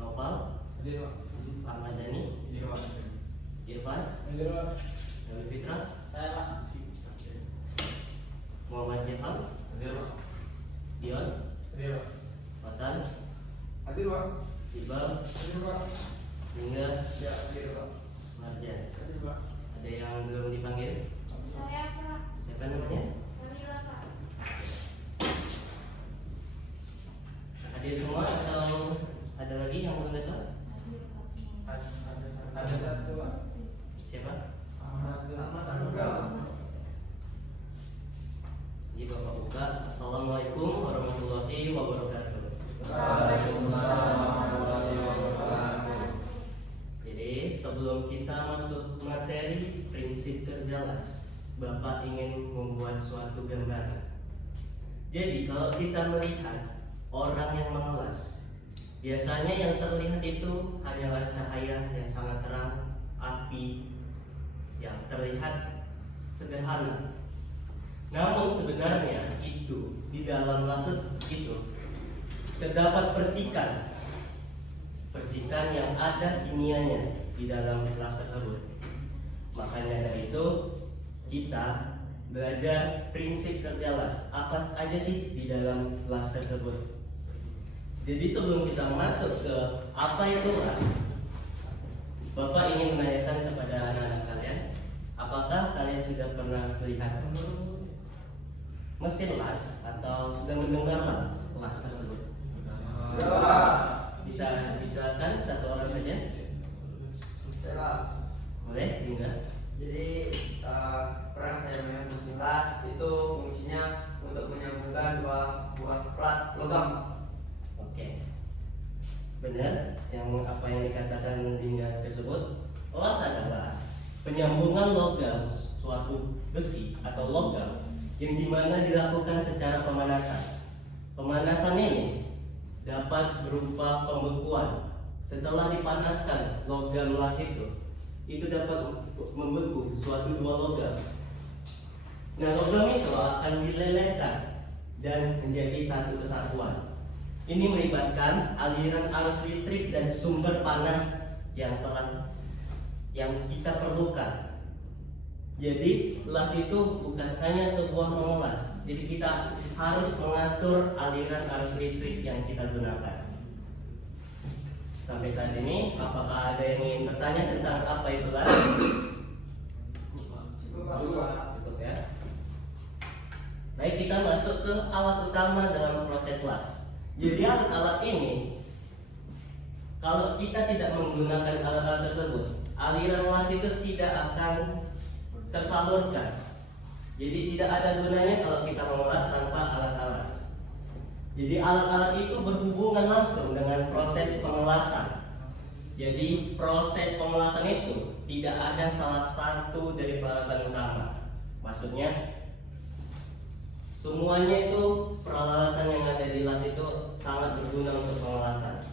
Nopal, Hadir Pak. Ahmad Dhani, Hadir Pak. Irfan, Hadir Pak. Dewi Fitra, Saya Pak. Muhammad Ilham, Hadir Pak. Dion, Hadir Pak. Watan, Hadir Pak. Iqbal, Hadir Pak. hingga Ya, hadir Pak. Marjan. Hadir Pak. Ada yang belum dipanggil? Saya Pak. Siapa namanya? Kamila Pak. Hadir semua atau ada lagi yang belum datang? Hadir Pak semua. Ada satu Pak. Siapa? Ahmad Jadi Bapak buka. Assalamualaikum warahmatullahi wabarakatuh. Waalaikumsalam warahmatullahi wabarakatuh. Jadi sebelum kita masuk materi prinsip terjelas, Bapak ingin membuat suatu gambaran. Jadi kalau kita melihat orang yang mengelas, biasanya yang terlihat itu hanyalah cahaya yang sangat terang, api yang terlihat sederhana. Namun sebenarnya itu di dalam lasut itu terdapat percikan yang ada kimianya di dalam kelas tersebut. Makanya dari itu kita belajar prinsip terjelas apa aja sih di dalam kelas tersebut. Jadi sebelum kita masuk ke apa itu kelas, Bapak ingin menanyakan kepada anak-anak sekalian, apakah kalian sudah pernah melihat mesin las atau sudah mendengar las tersebut? Bisa dijelaskan satu orang saja? Boleh, hingga. Jadi pernah saya melihat mesin las itu fungsinya untuk menyambungkan dua buah plat logam. Oke, benar yang apa yang dikatakan Dinda tersebut. Las adalah penyambungan logam suatu besi atau logam yang dimana dilakukan secara pemanasan. Pemanasan ini dapat berupa pembekuan. Setelah dipanaskan logam las itu dapat membeku suatu dua logam. Nah, logam itu akan dilelehkan dan menjadi satu kesatuan. Ini melibatkan aliran arus listrik dan sumber panas yang kita perlukan. Jadi las itu bukan hanya sebuah mengelas. Jadi kita harus mengatur aliran arus listrik yang kita gunakan. Sampai saat ini, apakah ada yang ingin bertanya tentang apa itu las? Cukup ya. Baik, kita masuk ke alat utama dalam proses las. Jadi alat-alat ini, kalau kita tidak menggunakan alat-alat tersebut, aliran las itu tidak akan tersalurkan. Jadi tidak ada gunanya kalau kita mengelas tanpa alat-alat. Jadi alat-alat itu berhubungan langsung dengan proses pengelasan. Jadi proses pengelasan itu tidak ada salah satu dari peralatan utama. Maksudnya semuanya itu peralatan yang ada di las itu sangat berguna untuk pengelasan.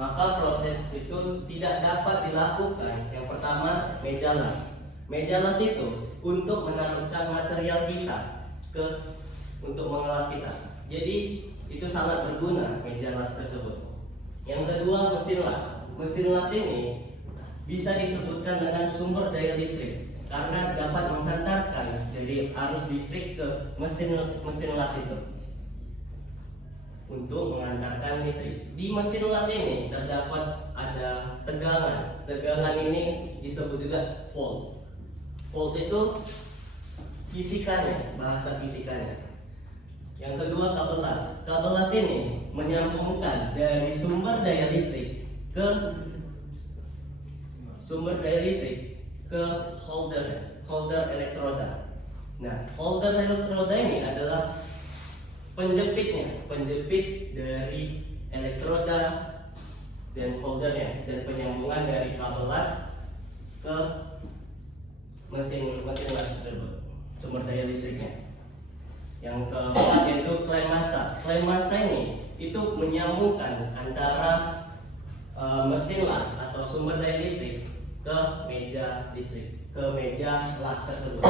Maka proses itu tidak dapat dilakukan. Yang pertama, meja las. Meja las itu untuk menaruhkan material kita untuk mengelas kita. Jadi itu sangat berguna meja las tersebut. Yang kedua, mesin las. Mesin las ini bisa disebutkan dengan sumber daya listrik karena dapat menghantarkan dari arus listrik ke mesin las itu untuk mengantarkan listrik. Di mesin las ini terdapat ada tegangan. Tegangan ini disebut juga volt. Volt itu fisikannya, bahasa fisikannya. Yang kedua, kabel las. Kabel las ini menyambungkan dari sumber daya listrik ke holder elektroda. Nah, holder elektroda ini adalah penjepit dari elektroda dan holdernya, dan penyambungan dari kabel las ke mesin las tersebut, sumber daya listriknya. Yang keempat yaitu klem massa. Klem massa ini itu menyambungkan antara mesin las atau sumber daya listrik ke meja las tersebut.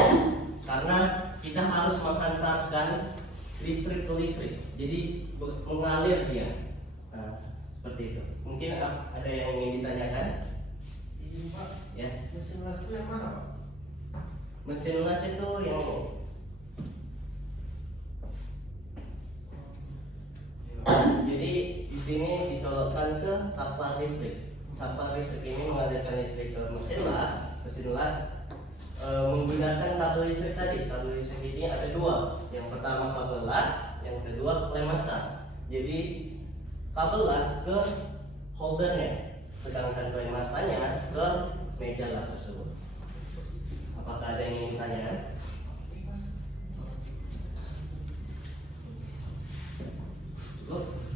Karena kita harus menghantarkan listrik ke listrik, jadi mengalir dia. Nah, Seperti itu. Mungkin ada yang ingin ditanyakan? Ini Pak, Ya. mesin las itu yang mana Pak? Mesin las itu yang ini. Jadi di sini dicolokkan ke saklar listrik. Saklar listrik ini mengalirkan listrik ke mesin las. Mesin las menggunakan kabel listrik tadi. Kabel listrik ini ada dua. Yang pertama kabel las, yang kedua klem massa. Jadi kabel las ke holdernya, sedangkan klem massanya ke meja las tersebut. Apakah ada yang ingin ditanyakan?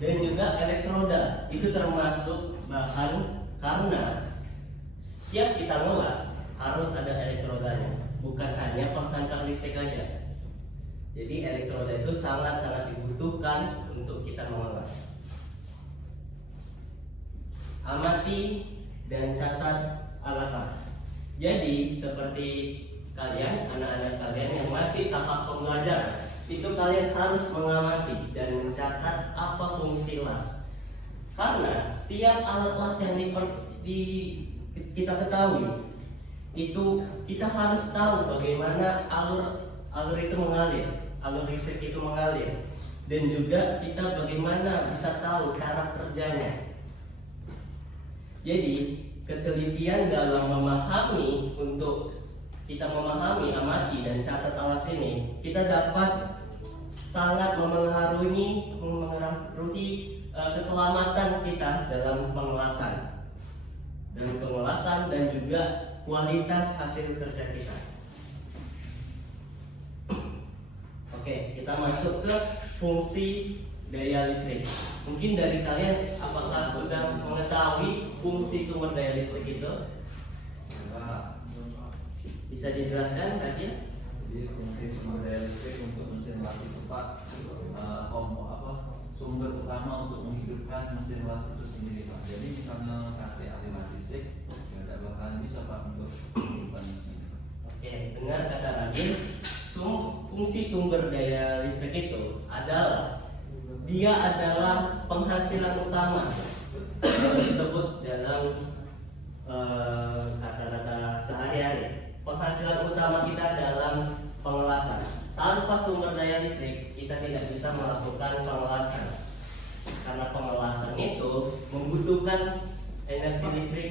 Dan juga elektroda itu termasuk bahan karena setiap kita ngelas harus ada elektrodanya, bukan hanya penghantar listrik saja. Jadi elektroda itu sangat-sangat dibutuhkan untuk kita mengelas. Amati dan catat alat las. Jadi seperti kalian, anak-anak sekalian yang masih tahap pembelajaran, itu kalian harus mengamati dan mencatat apa fungsi las. Karena setiap alat las yang kita ketahui, itu kita harus tahu bagaimana alur itu mengalir, alur listrik itu mengalir, dan juga kita bagaimana bisa tahu cara kerjanya. Jadi ketelitian dalam memahami, untuk kita memahami, amati dan catat alas ini, kita dapat sangat memengaruhi keselamatan kita dalam pengelasan dan juga kualitas hasil kerja kita. Oke, kita masuk ke fungsi daya listrik. Mungkin dari kalian apakah sudah mengetahui fungsi sumber daya listrik itu? Bisa dijelaskan Kak? Jadi fungsi sumber daya listrik untuk mesin las itu Pak, sumber utama untuk menghidupkan mesin las itu sendiri Pak. Jadi misalnya pakai aliran listrik, ya tidak bakalan bisa Pak untuk menghidupkan mesin. Oke, benar kata Radin. Fungsi sumber daya listrik itu adalah penghasilan utama yang disebut dalam kata-kata sehari-hari. Penghasilan utama kita dalam pengelasan. Tanpa sumber daya listrik kita tidak bisa melakukan pengelasan, karena pengelasan itu membutuhkan energi listrik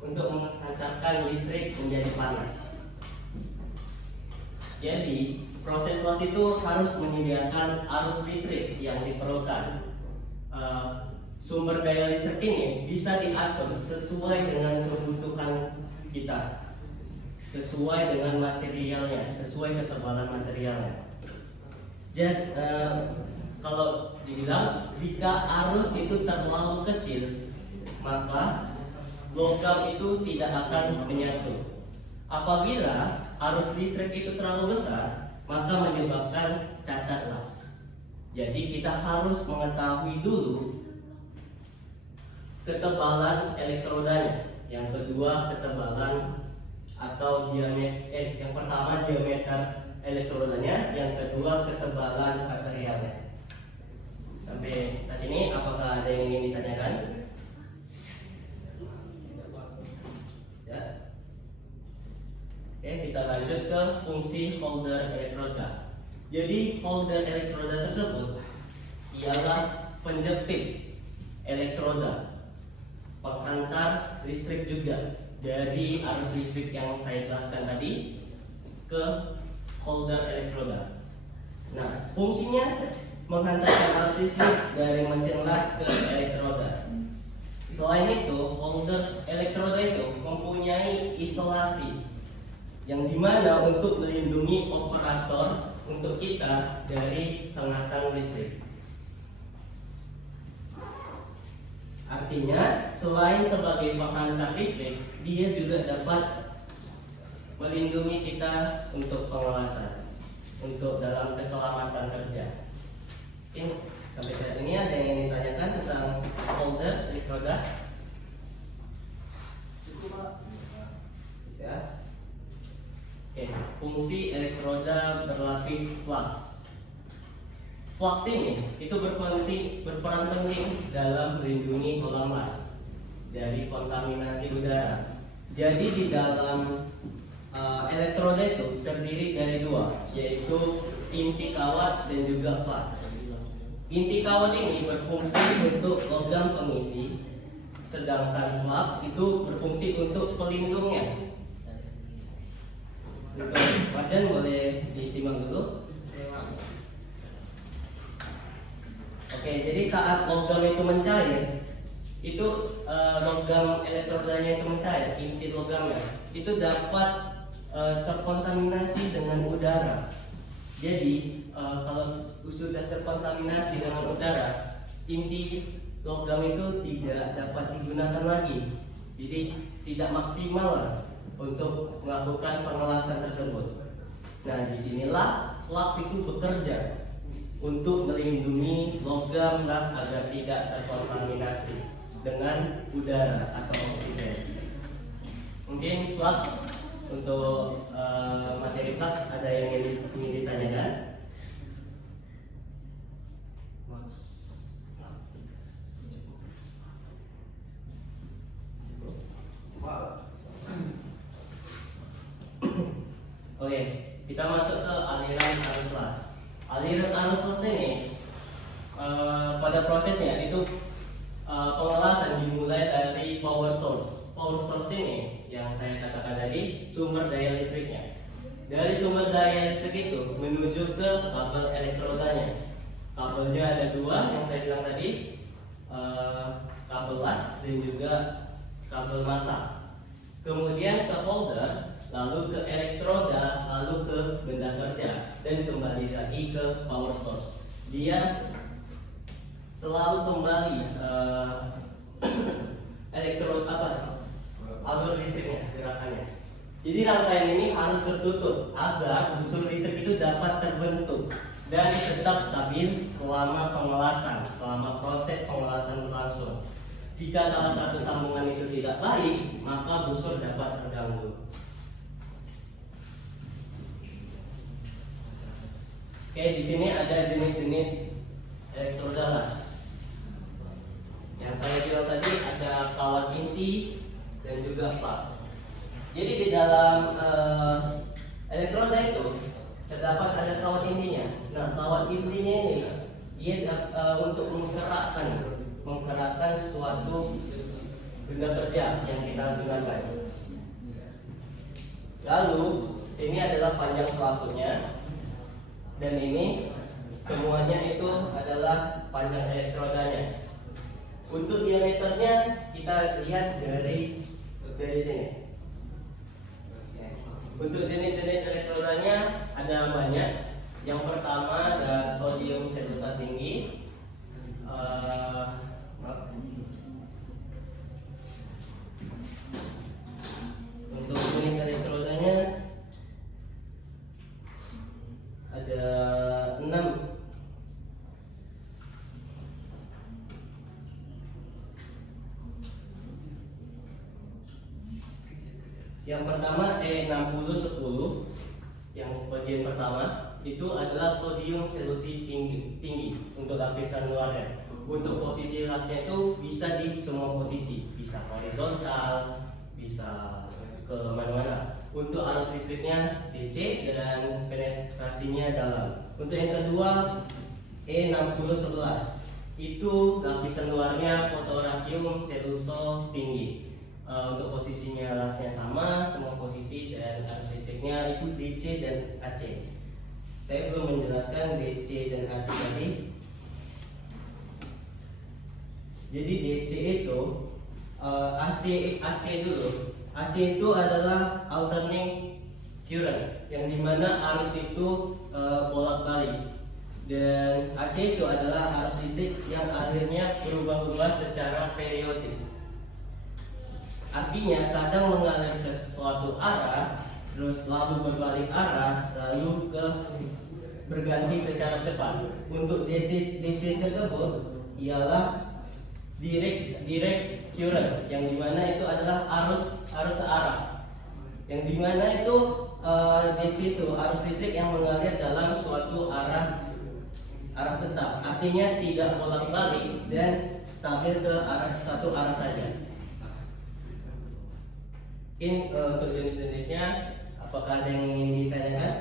untuk menghantarkan listrik menjadi panas. Jadi proses las itu harus menyediakan arus listrik yang diperlukan. Sumber daya listrik ini bisa diatur sesuai dengan kebutuhan kita, sesuai dengan materialnya, sesuai ketebalan materialnya. Jadi kalau dibilang jika arus itu terlalu kecil, maka logam itu tidak akan menyatu. Apabila arus listrik itu terlalu besar, maka menyebabkan cacat las. Jadi kita harus mengetahui dulu ketebalan elektrodanya, yang kedua ketebalan atau diameter, yang pertama diameter elektrodanya, yang kedua ketebalan materialnya. Sampai saat ini apakah ada yang ingin ditanyakan? Ya. Oke, kita lanjut ke fungsi holder elektroda. Jadi holder elektroda tersebut ialah penjepit elektroda, penghantar listrik juga dari arus listrik yang saya jelaskan tadi ke holder elektroda. Nah, fungsinya menghantarkan arus listrik dari mesin las ke elektroda. Selain itu, holder elektroda itu mempunyai isolasi yang dimana untuk melindungi operator untuk kita dari sengatan listrik. Artinya, selain sebagai penghantar listrik, dia juga dapat melindungi kita untuk pengelasan, untuk dalam keselamatan kerja. Oke, sampai saat ini ada yang ingin ditanyakan tentang holder elektroda? Cukup Pak? Ya. Oke, fungsi elektroda berlapis flash. flux ini itu berperan penting dalam melindungi kolam las dari kontaminasi udara. Jadi di dalam elektroda itu terdiri dari dua, yaitu inti kawat dan juga flux. Inti kawat ini berfungsi untuk logam pengisi, sedangkan flux itu berfungsi untuk pelindungnya. Untuk wajan boleh disimak dulu. Oke, jadi saat logam itu mencair, itu logam elektrodanya itu mencair, inti logamnya itu dapat terkontaminasi dengan udara. Jadi kalau sudah terkontaminasi dengan udara, inti logam itu tidak dapat digunakan lagi. Jadi tidak maksimal lah untuk melakukan pengelasan tersebut. Nah, disinilah flux itu bekerja untuk melindungi logam las agar tidak terkontaminasi dengan udara atau oksigen. Mungkin flux untuk materi flux ada yang ingin ditanyakan? Oke, kita masuk ke aliran arus las. Aliran arus las ini pada prosesnya itu pengelasan dimulai dari power source. Power source ini yang saya katakan tadi sumber daya listriknya. Dari sumber daya listrik itu menuju ke kabel elektrodanya. Kabelnya ada dua yang saya bilang tadi, kabel las dan juga kabel massa. Kemudian ke holder, lalu ke elektroda, lalu ke benda kerja, dan kembali lagi ke power source. Dia selalu kembali alur listriknya, gerakannya. Jadi rangkaian ini harus tertutup agar busur listrik itu dapat terbentuk dan tetap stabil selama pengelasan, selama proses pengelasan berlangsung. Jika salah satu sambungan itu tidak baik, maka busur dapat terganggu. Oke, di sini ada jenis-jenis elektroda las. Yang saya bilang tadi ada kawat inti dan juga flux. Jadi di dalam elektroda itu terdapat ada kawat intinya. Nah, kawat intinya ini dia untuk menggerakkan suatu benda kerja yang kita gunakan. Lalu ini adalah panjang selaputnya, dan ini semuanya itu adalah panjang elektrodanya. Untuk diameternya kita lihat dari sini. Untuk jenis-jenis elektrodanya ada banyak. Yang pertama ada sodium selulosa tinggi. Untuk jenis elektrodanya ada 6. Yang pertama E6010, yang bagian pertama itu adalah sodium selulosa tinggi untuk lapisan luarnya. Untuk posisi lasnya itu bisa di semua posisi, bisa horizontal, bisa ke mana-mana. Untuk arus listriknya DC dan penetrasinya dalam. Untuk yang kedua E6011 itu lapisan luarnya potassium selulosa tinggi. Untuk posisinya lasnya sama, semua posisi, dan arus listriknya itu DC dan AC. Saya belum menjelaskan DC dan AC tadi. Jadi DC itu AC dulu. AC itu adalah alternating current, yang dimana arus itu bolak-balik. Dan AC itu adalah arus listrik yang akhirnya berubah-ubah secara periodik. Artinya kadang mengalir ke suatu arah, terus lalu berbalik arah, lalu berganti secara cepat. Untuk DC tersebut ialah direct current, yang dimana itu adalah arus searah, yang dimana itu DC itu arus listrik yang mengalir dalam suatu arah arah tetap, artinya tidak bolak-balik dan stabil ke arah satu arah saja. Mungkin untuk jenis-jenisnya, apakah ada yang ingin ditanyakan?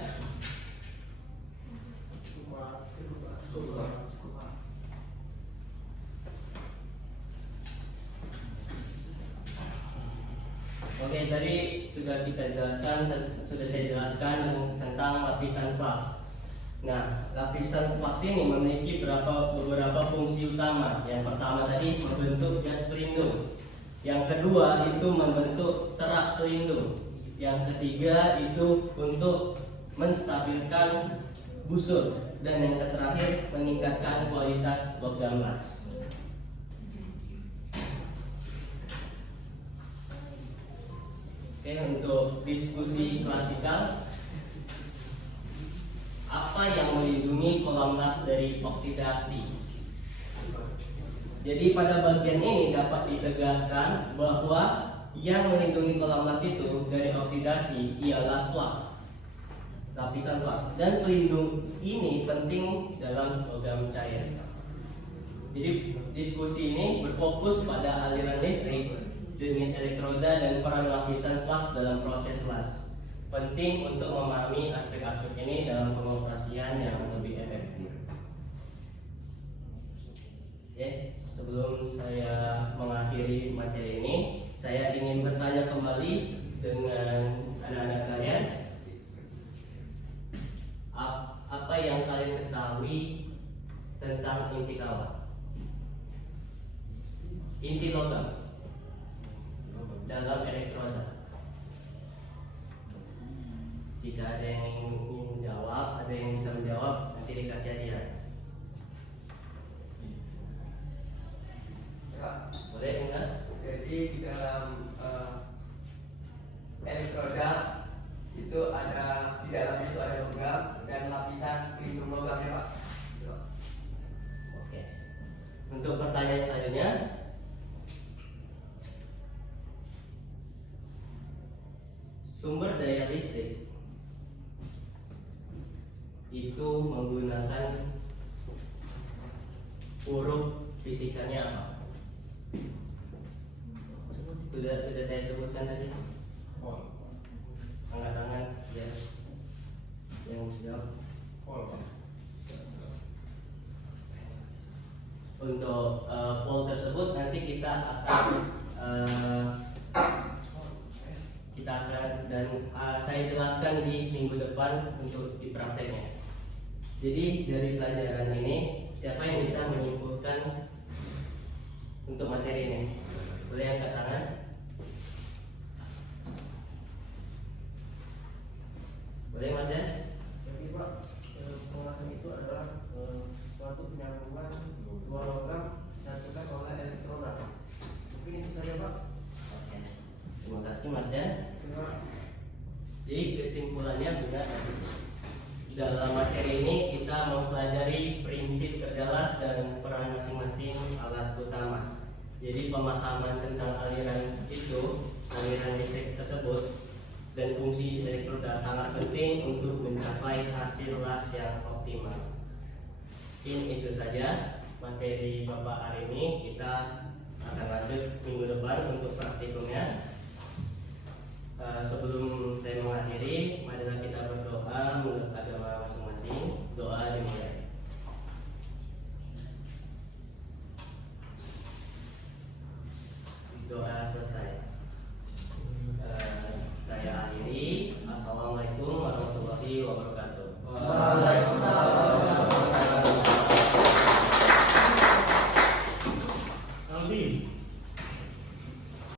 Oke, tadi sudah saya jelaskan tentang lapisan flux. Nah, lapisan flux ini memiliki beberapa fungsi utama. Yang pertama tadi membentuk gas pelindung. Yang kedua itu membentuk terak pelindung. Yang ketiga itu untuk menstabilkan busur. Dan yang terakhir meningkatkan kualitas logam las. Oke, untuk diskusi klasikal, apa yang melindungi kolam las dari oksidasi? Jadi pada bagian ini dapat ditegaskan bahwa yang melindungi kolam las itu dari oksidasi ialah flux, lapisan flux, dan pelindung ini penting dalam logam cair. Jadi diskusi ini berfokus pada aliran listrik, jenis elektroda, dan peran lapisan flux dalam proses las. Penting untuk memahami aspek-aspek ini dalam pengoperasian yang lebih efektif. Oke, sebelum saya mengakhiri materi ini, saya ingin bertanya kembali dengan anak-anak sekalian. Apa yang kalian ketahui tentang inti kawat? Inti logam dalam elektroda. Jika ada yang ingin menjawab, ada yang bisa menjawab, nanti dikasih hadiah. Boleh enggak? Jadi di dalam elektroda itu ada, di dalamnya itu ada logam dan lapisan pelindung logamnya, Pak. Oke. Untuk pertanyaan selanjutnya, sumber daya listrik itu menggunakan huruf fisikanya apa? Sudah saya sebutkan tadi. Angkat tangan ya. Yang siap. Untuk poll tersebut nanti kita akan dan saya jelaskan di minggu depan untuk di prakteknya. Jadi dari pelajaran ini, siapa yang bisa menyimpulkan untuk materi ini? Boleh angkat tangan? Boleh Mas ya? Jadi Pak, penguasaan itu adalah suatu penyambungan dua logam disatukan oleh elektroda. Mungkin itu saja Pak. Oke. Terima kasih Mas ya. Terima. Jadi kesimpulannya benar. Dalam materi ini kita mempelajari prinsip kerja las dan peran masing-masing alat utama. Jadi pemahaman tentang aliran listrik tersebut dan fungsi elektroda sangat penting untuk mencapai hasil las yang optimal. Mungkin itu saja materi Bapak hari ini. Kita akan lanjut minggu depan untuk praktikumnya. Sebelum saya mengakhiri, marilah kita berdoa menurut agama masing-masing. Doa dimulai. Doa selesai. Saya akhiri. Assalamualaikum warahmatullahi wabarakatuh.